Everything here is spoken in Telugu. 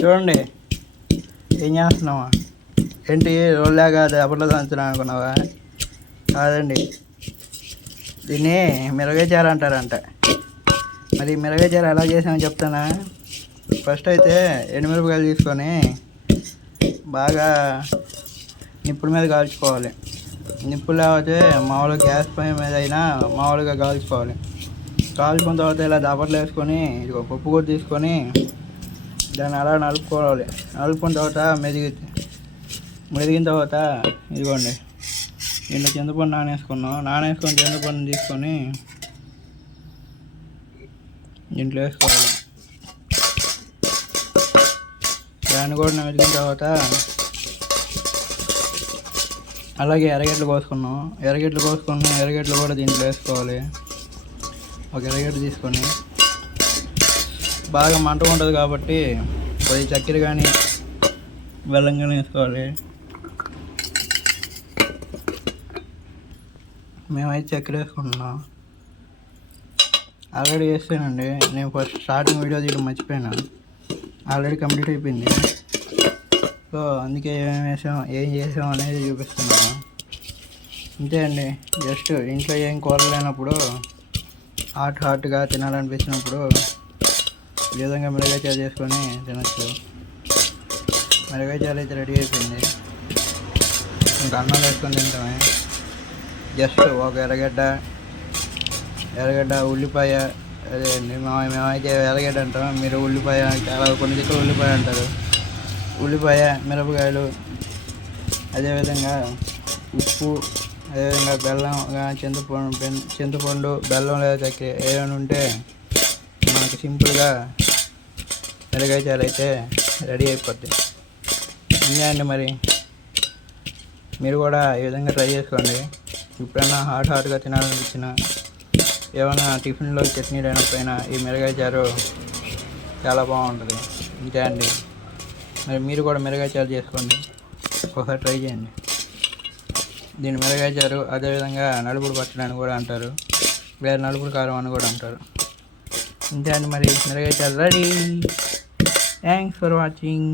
చూడండి ఏం చేస్తున్నావా? ఏంటి రోల్లాగా దెబ్బలో దంచున్నా అనుకున్నావా? కాదండి, దీన్ని మిరగచారు అంటారంట. మరి మిరగచారు ఎలా చేసామో చెప్తానా. ఫస్ట్ అయితే ఎండుమిరపకాయలు తీసుకొని బాగా నిప్పుల మీద కాల్చుకోవాలి. నిప్పు లేకపోతే మామూలుగా గ్యాస్ పొయ్యి మీద అయినా మామూలుగా కాల్చుకోవాలి. కాల్చుకున్న తర్వాత ఇలా దాపట్లు వేసుకొని ఇదిగో పప్పు కూడా తీసుకొని దాన్ని అలా నలుపుకోవాలి. నలుపుకున్న తర్వాత మెదిగిన తర్వాత ఇదిగోండి ఇంట్లో చింతపండు నానేసుకొని చింతపండు తీసుకొని దీంట్లో వేసుకోవాలి. దాన్ని కూడా మెదిగిన తర్వాత అలాగే ఎర్రగడ్డలు ఎర్రగడ్డలు కూడా దీంట్లో వేసుకోవాలి. ఒక ఎర్రగడ్డ తీసుకొని బాగా మంట ఉంటుంది కాబట్టి కొద్ది చక్కెర కానీ బెల్లం కానీ వేసుకోవాలి. మేమైతే చక్కెర వేసుకుంటున్నాం. ఆల్రెడీ వేసానండి, నేను ఫస్ట్ స్టార్టింగ్ వీడియో తీయడం మర్చిపోయాను. ఆల్రెడీ కంప్లీట్ అయిపోయింది. సో అందుకే ఏం చేసాం అనేది చూపిస్తున్నాను. అంతే అండి. జస్ట్ ఇంట్లో ఏం కూర లేనప్పుడు హాట్గా తినాలనిపించినప్పుడు ఈ విధంగా మిరగాయచారు చేసుకొని తినచ్చు. మిరగాయచారు అయితే రెడీ అయిపోయింది. ఇంకా అన్నం వేసుకొని తింటామే. జస్ట్ ఒక ఎర్రగడ్డ ఉల్లిపాయ, అదే అండి మేమైతే ఎర్రగడ్డ అంటాం, మీరు ఉల్లిపాయ, చాలా కొన్ని దగ్గర ఉల్లిపాయ అంటారు. ఉల్లిపాయ, మిరపకాయలు, అదేవిధంగా ఉప్పు, అదేవిధంగా బెల్లం, చింతపండు, బెల్లం లేదా చక్కెర ఏమైనా ఉంటే మనకు సింపుల్గా మిరగాయచారు అయితే రెడీ అయిపోద్ది. ఇంతే అండి. మరి మీరు కూడా ఈ విధంగా ట్రై చేసుకోండి. ఎప్పుడైనా హాట్గా తినాలనిపించిన, ఏమైనా టిఫిన్లో చట్నీ లేనప్పుడైనా ఈ మిరగాయచారు చాలా బాగుంటుంది. ఇంతే అండి. మరి మీరు కూడా మిరగాయచారు చేసుకోండి, ఒకసారి ట్రై చేయండి. దీన్ని మిరగాయచారు, అదేవిధంగా నలుపుడు పచ్చడి అని కూడా అంటారు, లేదా నలుపుడు కారం అని కూడా అంటారు. ఇంతే అండి. మరి మిరగాయచారు రెడీ. Thanks for watching.